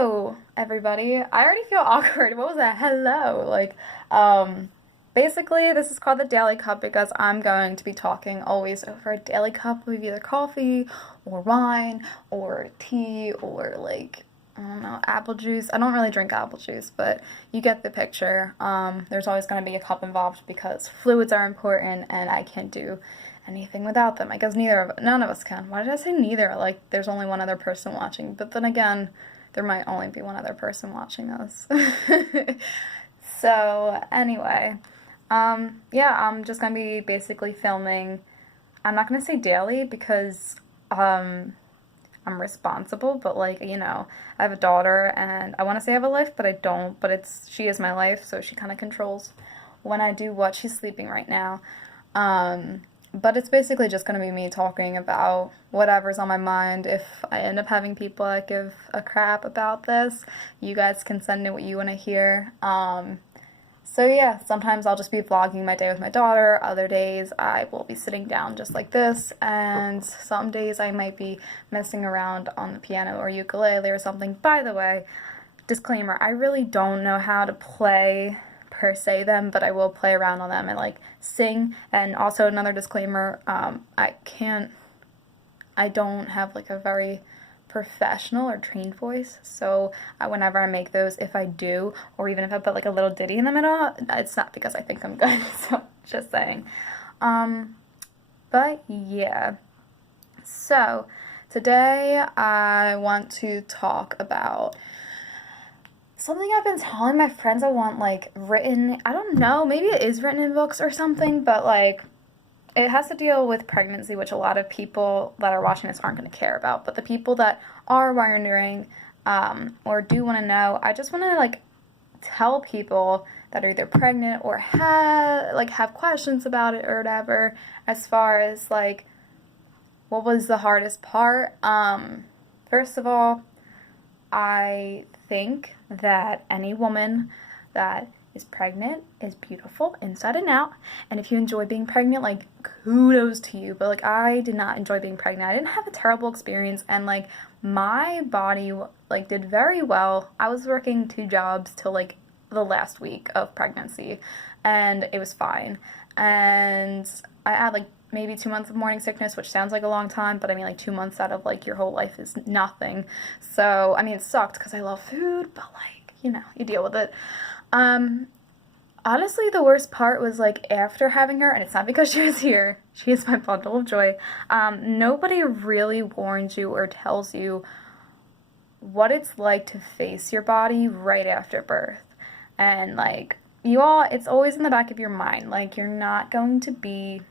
Hello, everybody. I already feel awkward. What was that? Hello. Basically, this is called the Daily Cup because I'm going to be talking always over a daily cup of either coffee or wine or tea or I don't know, apple juice. I don't really drink apple juice, but you get the picture. There's always going to be a cup involved because fluids are important and I can't do anything without them. I guess none of us can. Why did I say neither? Like, there's only one other person watching. But then again, there might only be one other person watching this. So, anyway, yeah, I'm just gonna be basically filming. I'm not gonna say daily because, I'm responsible, but I have a daughter and I want to say I have a life, but I don't. But she is my life, so she kind of controls when I do what. She's sleeping right now. But it's basically just going to be me talking about whatever's on my mind. If I end up having people that give a crap about this, you guys can send in what you want to hear. So yeah, sometimes I'll just be vlogging my day with my daughter. Other days I will be sitting down just like this. And some days I might be messing around on the piano or ukulele or something. By the way, disclaimer, I really don't know how to play per se them, but I will play around on them and sing. And also another disclaimer, I don't have a very professional or trained voice, so whenever I make those, if I do, or even if I put a little ditty in the middle, it's not because I think I'm good. So just saying. But yeah, so today I want to talk about something I've been telling my friends I want written. I don't know, maybe it is written in books or something, but it has to deal with pregnancy, which a lot of people that are watching this aren't going to care about. But the people that are wondering or do want to know, I just want to tell people that are either pregnant or have questions about it or whatever, as far as what was the hardest part. First of all, I think that any woman that is pregnant is beautiful inside and out, and if you enjoy being pregnant, kudos to you. But I did not enjoy being pregnant. I didn't have a terrible experience, and my body did very well. I was working 2 jobs till the last week of pregnancy, and it was fine. And I had maybe 2 months of morning sickness, which sounds like a long time, but I mean 2 months out of your whole life is nothing. So I mean, it sucked because I love food, but you deal with it. Honestly, the worst part was after having her, and it's not because she was here, she is my bundle of joy. Nobody really warns you or tells you what it's like to face your body right after birth. And it's always in the back of your mind, you're not going to be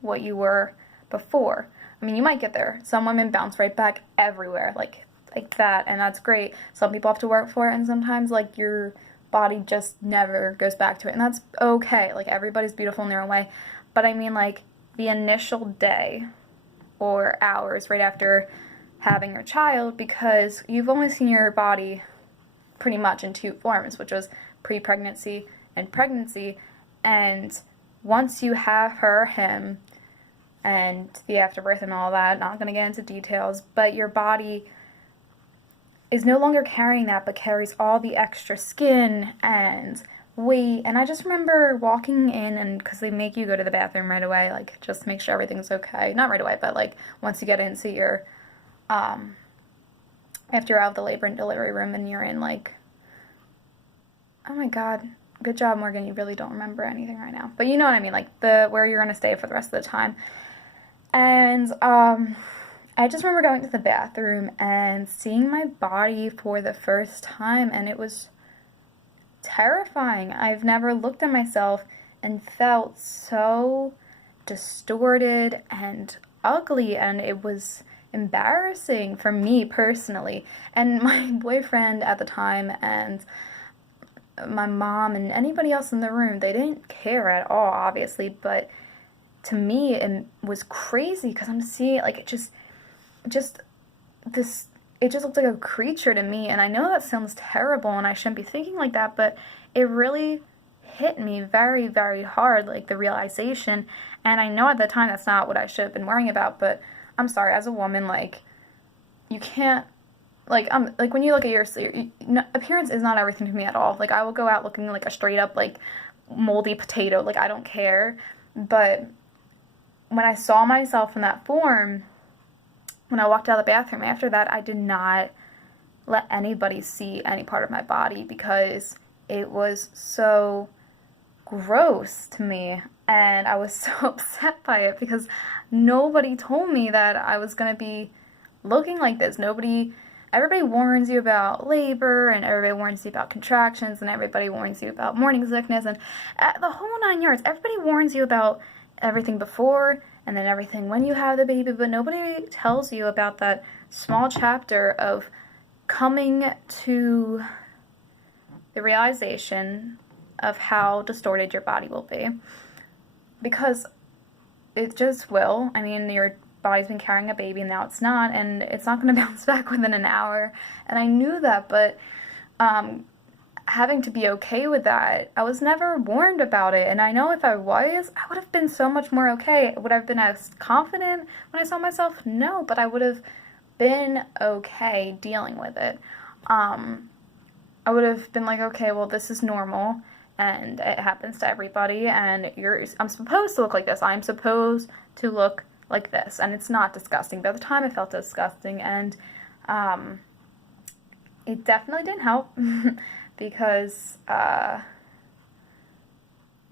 what you were before. I mean, you might get there. Some women bounce right back everywhere, like that, and that's great. Some people have to work for it, and sometimes your body just never goes back to it, and that's okay. Everybody's beautiful in their own way. But I mean, the initial day or hours right after having your child, because you've only seen your body pretty much in 2 forms, which was pre-pregnancy and pregnancy. And once you have him, and the afterbirth and all that, not going to get into details, but your body is no longer carrying that, but carries all the extra skin and weight. And I just remember walking in, and because they make you go to the bathroom right away, just make sure everything's okay. Not right away, but once you get into your, after you're out of the labor and delivery room and you're in oh my God, good job, Morgan, you really don't remember anything right now. But you know what I mean, where you're going to stay for the rest of the time. And, I just remember going to the bathroom and seeing my body for the first time, and it was terrifying. I've never looked at myself and felt so distorted and ugly, and it was embarrassing for me personally. And my boyfriend at the time and my mom and anybody else in the room, they didn't care at all, obviously, but to me it was crazy because I'm seeing it just looked like a creature to me. And I know that sounds terrible and I shouldn't be thinking like that, but it really hit me very, very hard, the realization. And I know at the time that's not what I should have been worrying about, but I'm sorry, as a woman, you can't like when you look at appearance is not everything to me at all. Like, I will go out looking like a straight up, like, moldy potato. Like, I don't care. But when I saw myself in that form, when I walked out of the bathroom after that, I did not let anybody see any part of my body because it was so gross to me, and I was so upset by it because nobody told me that I was going to be looking like this. Everybody warns you about labor, and everybody warns you about contractions, and everybody warns you about morning sickness, and the whole 9 yards. Everybody warns you about everything before and then everything when you have the baby, but nobody tells you about that small chapter of coming to the realization of how distorted your body will be. Because it just will. I mean, your body's been carrying a baby and now it's not, and it's not going to bounce back within an hour. And I knew that, but having to be okay with that, I was never warned about it. And I know if I was, I would have been so much more okay. Would I have been as confident when I saw myself? No, but I would have been okay dealing with it. I would have been like, okay, well, this is normal, and it happens to everybody, and I'm supposed to look like this. I'm supposed to look like this, and it's not disgusting. By the time I felt disgusting, and it definitely didn't help because, well,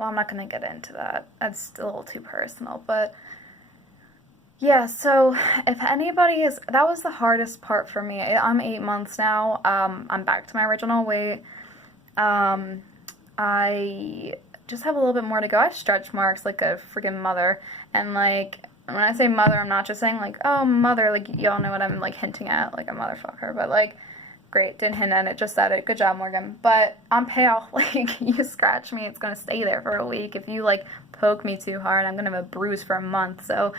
I'm not going to get into that. That's a little too personal, but yeah, so if anybody that was the hardest part for me. I'm 8 months now. I'm back to my original weight. I just have a little bit more to go. I have stretch marks like a freaking mother. And, like, when I say mother, I'm not just saying, like, oh, mother, like, y'all know what I'm, like, hinting at, like a motherfucker. But, like, great, didn't hint at it, just said it. Good job, Morgan. But I'm pale. Like, you scratch me, it's going to stay there for a week. If you, like, poke me too hard, I'm going to have a bruise for a month. So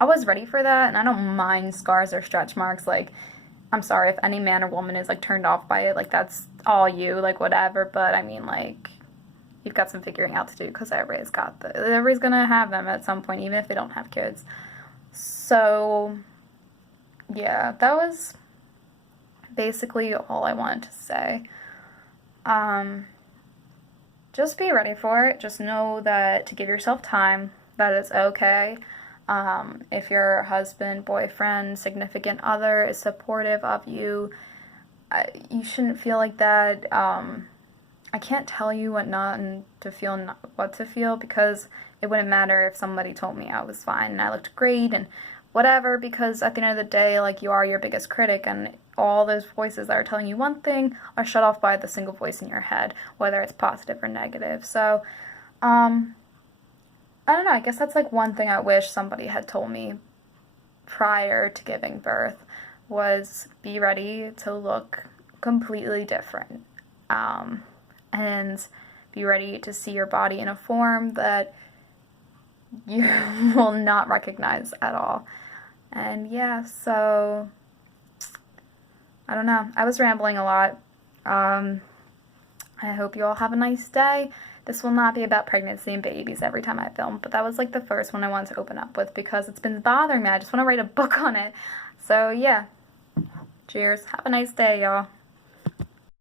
I was ready for that, and I don't mind scars or stretch marks. Like, I'm sorry if any man or woman is, like, turned off by it. Like, that's all you, like, whatever. But, I mean, like, you've got some figuring out to do because everybody's going to have them at some point, even if they don't have kids. So, yeah, that was basically all I wanted to say. Just be ready for it. Just know that to give yourself time, that it's okay. If your husband, boyfriend, significant other is supportive of you, you shouldn't feel like that. I can't tell you what not and to feel and what to feel, because it wouldn't matter if somebody told me I was fine and I looked great and whatever, because at the end of the day, like, you are your biggest critic, and all those voices that are telling you one thing are shut off by the single voice in your head, whether it's positive or negative. So, I don't know, I guess that's, like, one thing I wish somebody had told me prior to giving birth, was be ready to look completely different. And be ready to see your body in a form that you will not recognize at all. And yeah, so, I don't know. I was rambling a lot. I hope you all have a nice day. This will not be about pregnancy and babies every time I film, but that was, like, the first one I wanted to open up with because it's been bothering me. I just want to write a book on it. So, yeah. Cheers. Have a nice day, y'all.